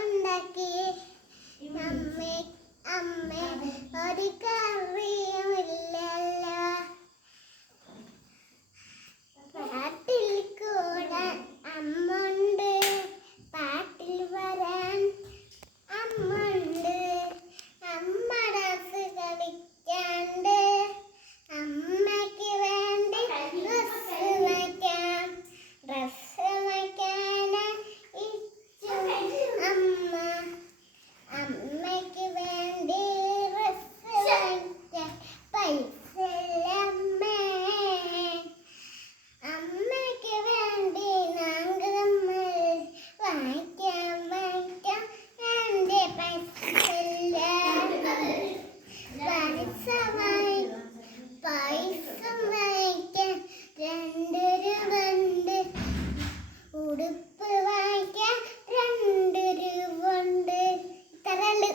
ഉണ്ടാക്കി അമ്മ ഒരു കറിയുമില്ലല്ലോ പാട്ടിൽ കൂടാൻ അമ്മ ഉണ്ട് പാട്ടിൽ വരാൻ അമ്മ ഉണ്ട് അമ്മ ഡാൻസ് കളിക്കാണ്ട് അമ്മയ്ക്ക് വേണ്ടി ഡ്രസ്സ് വയ്ക്കാം ഡ്രസ്സ് വയ്ക്കാൻ അമ്മ അമ്മയ്ക്ക് വേണ്ടി ഡ്രസ്സ് വയ്ക്കാൻ പൈസ അമ്മയ്ക്ക് വേണ്ടി നമ്മൾ വായിക്കാം എൻ്റെ പൈസ പൈസ വായിക്കാൻ 2 രൂപ ഉണ്ട് ഉടുപ്പ് വായിക്കാൻ 2 രൂപ ഉണ്ട് തരല്